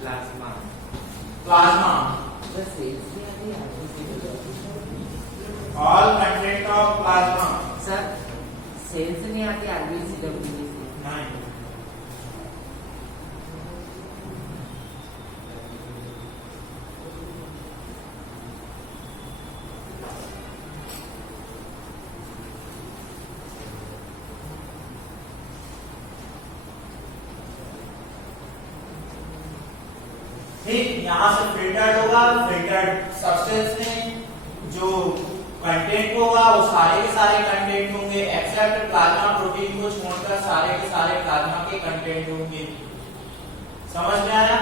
plasma plasma बस सेल्स में आती है all content of plasma. Sir cells नहीं आती आरबीसी डब्ल्यूबीसी। नहीं, ठीक, यहां से फिल्टर्ड होगा, फिल्टर्ड सब्सटेंस में जो कंटेंट होगा वो सारे के सारे कंटेंट होंगे एक्सेप्ट प्लाज्मा प्रोटीन को छोड़कर सारे के सारे प्लाज्मा के कंटेंट होंगे। समझ में आया?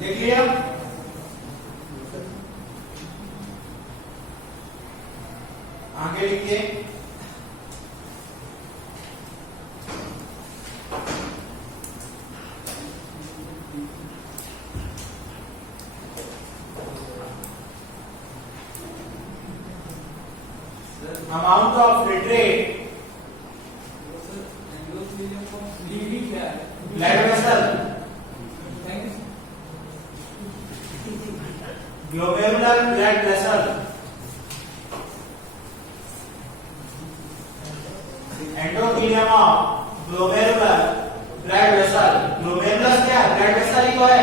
लिख लिया? आगे लिखिए। Amount of filtrate blood vessel glomerular blood vessel endothelium of glomerular blood vessel. Glomerulus क्या है? ब्लड वेसल ही तो है,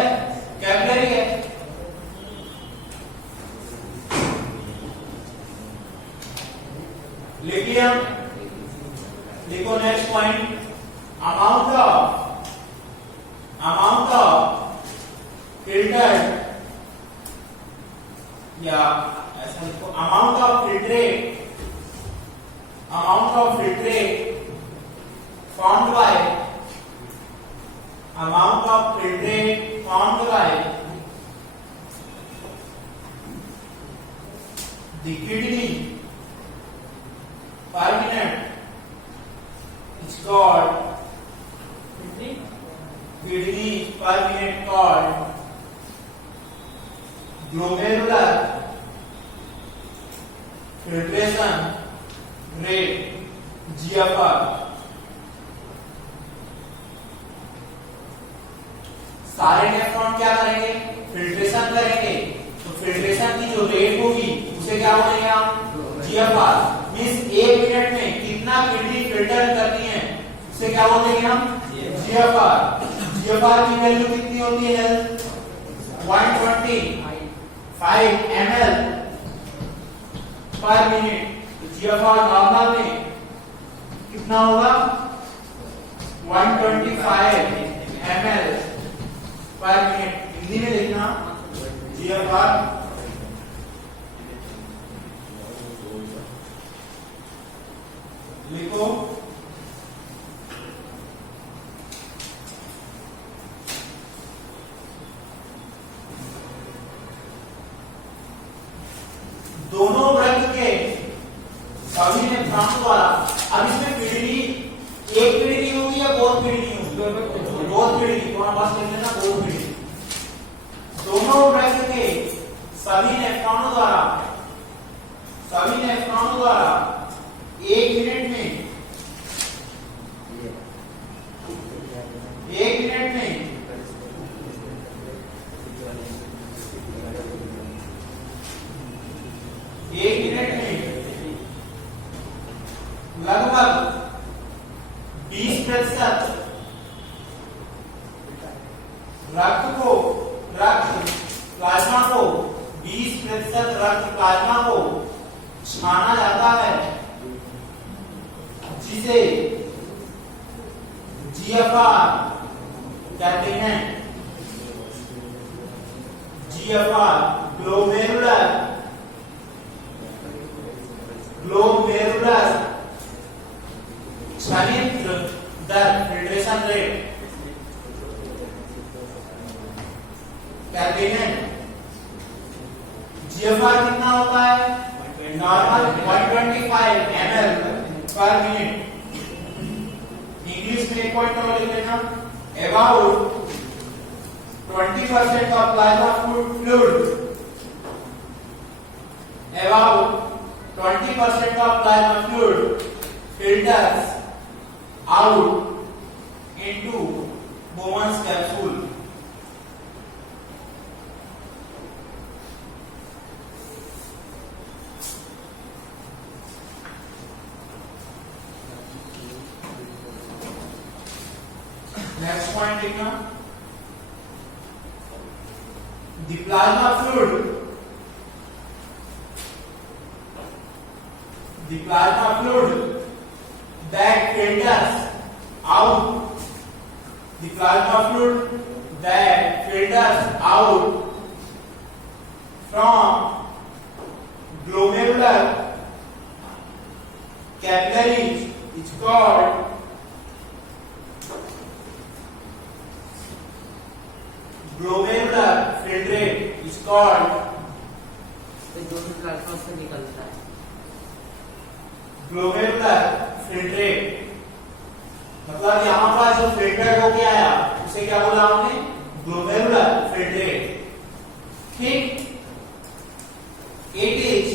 कैपिलरी है। लिखिए, लिखो next point. Amount of filtered या ऐसा लिखो amount of filtrate formed by the kidney per minute is called kidney per minute called glomerular filtration rate GFR। सारे नेफ्रॉन क्या करेंगे? फिल्ट्रेशन करेंगे, तो फिल्ट्रेशन की जो रेट होगी उसे क्या बोलेंगे हम? GFR। मींस 1 मिनट में कितना किडनी फिल्टर करती है उसे क्या बोलेंगे हम? GFR। GFR की वैल्यू कितनी होती है? 125 ml पर मिनट। तो GFR नॉर्मल में कितना होगा? 125 ml पर मिनट। हिंदी में लिखना GFR लिखो। दोनों वर्ग के सभी नेफ्रॉन द्वारा, अब इसमें किडनी एक किडनी होगी या बहुत किडनी होगी? बहुत किडनी। तो बस लिख लेना बहुत किडनी। दोनों वर्ग के सभी नेफ्रॉनों द्वारा 1 मिनट में 1 मिनट में लगभग मतलब 20% प्लाज्मा को 20% रक्त प्लाज्मा को छाना जाता है, जिसे जीएफआर कहते हैं। जीएफआर ग्लोमेरुलर छानित्र दर फिल्ट्रेशन रेट कहते हैं। जीएफआर कितना होता है? नॉर्मल 125 ml पर मिनट। इंग्लिश में एक पॉइंट और लिख लेना, about 20% of plasma fluid, about 20% of plasma fluid filters out into Bowman's capsule. Next point देखना, the plasma fluid that filters out from glomerular capillaries is called glomerular filtrate is called जो भी प्लाज्मा से निकलता है glomerular filtrate। मतलब यहाँ पर जो फिल्टर होके आया उसे क्या बोला हमने? glomerular filtrate। ठीक, it is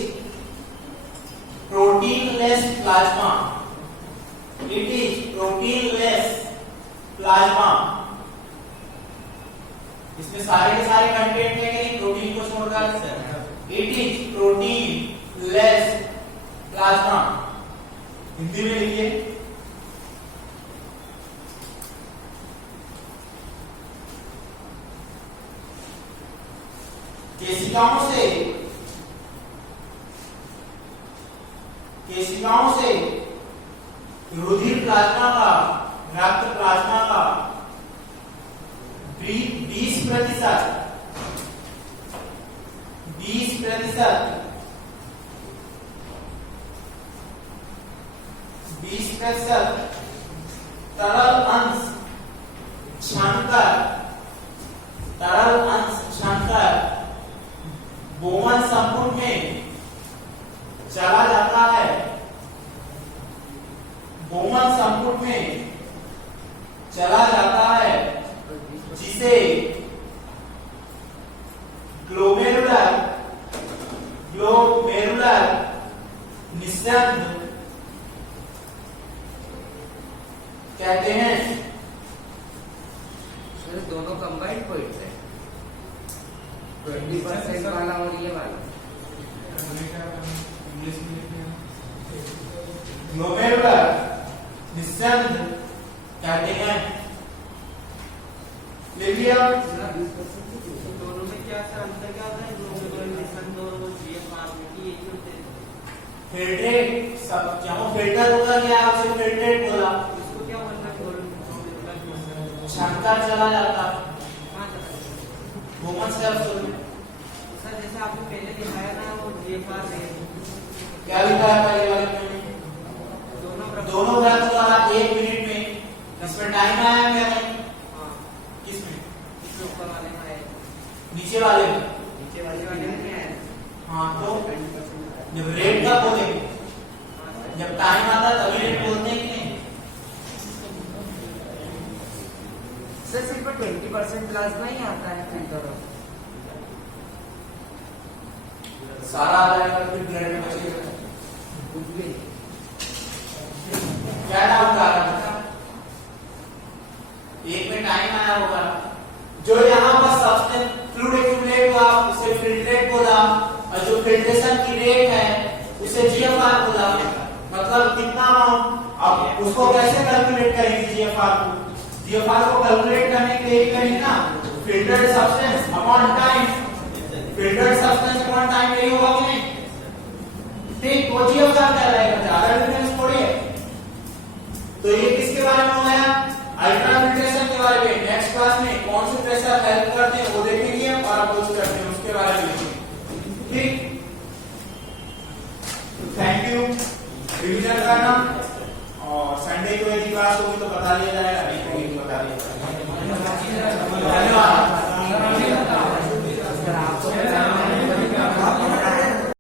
proteinless plasma, इसमें सारे के सारे कंटेंट है कि प्रोटीन को छोड़कर। It is proteinless plasma. Hindi में लिखिए, केशिकाओं से रुधिर प्लाज्मा का, रक्त प्लाज्मा का 20% तरल अंश छानकर बोमन संपुट में चला जाता है, जिसे ग्लोमेरुलर निस्यंद कहते हैं। सर दोनों कंबाइंड पॉइंट है, 20% वाला और ये वाला। ग्लोमेरुलर निस्यंद कहते हैं। लिख लिया? दोनों में क्या अंतर क्या होता है? फिल्ट्रेट सब जहाँ फिल्टर होगा क्या आपसे फिल्ट्रेट बोला, इसको क्या बोलना है? छानकर चला जाता बोमन कैप्सूल में। सर जैसे आपने पहले दिखाया था वो जीएफआर है, क्या लिखा है पहले वाले में? दोनों ब्रांच वाला 1 मिनट में। इसमें टाइम आया क्या नहीं? हाँ, किसमें? इसमें ऊपर वाले में है, नीचे वाले में? नीचे वाले में क्या है? हाँ, तो जब रेट का बोलेंगे, जब टाइम आता तभी रेट बोलते हैं कि नहीं? सर सिर्फ 20% प्लाज्मा ही आता है फिल्टर, सारा आ जाएगा फिर ब्लड में बचेगा कुछ भी। क्या डाउट आ रहा है? एक में टाइम आया होगा, जो यहाँ पर सब्सटेंस फ्लूइड एक्यूमुलेट हुआ उसे फिल्ट्रेट बोला, और जो फिल्ट्रेशन की रेट है उसे जीएफआर बोला। मतलब कितना अमाउंट उसको कैसे कैलकुलेट करेंगे जीएफआर को? जीएफआर को कैलकुलेट करने के लिए करेंगे ना filtered substance upon time. Filtered substance upon time यही होगा कि नहीं? ठीक, वो जीएफआर कहलाएगा, ज्यादा डिफरेंस थोड़ी है। तो ये किसके बारे में हो गया? अल्ट्राफिल्ट्रेशन के बारे में। नेक्स्ट क्लास में कौन से प्रेशर हेल्प करते हैं वो देखेंगे और अप्रोच करते हैं उसके बारे में देखेंगे। ठीक, थैंक यू। रिवीजन करना और संडे को यदि क्लास होगी तो बता दिया जाएगा।